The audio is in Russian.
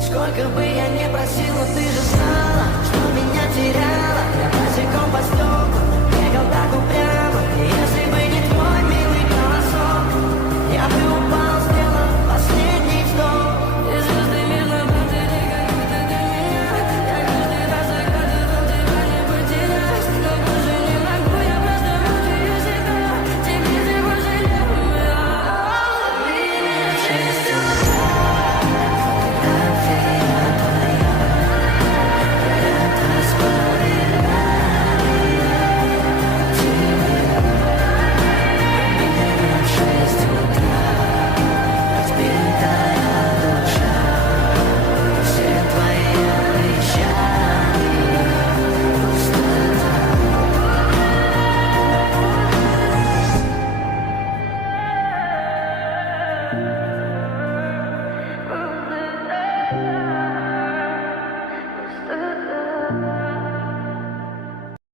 Сколько бы я ни просил, но ты же знала, что меня терять.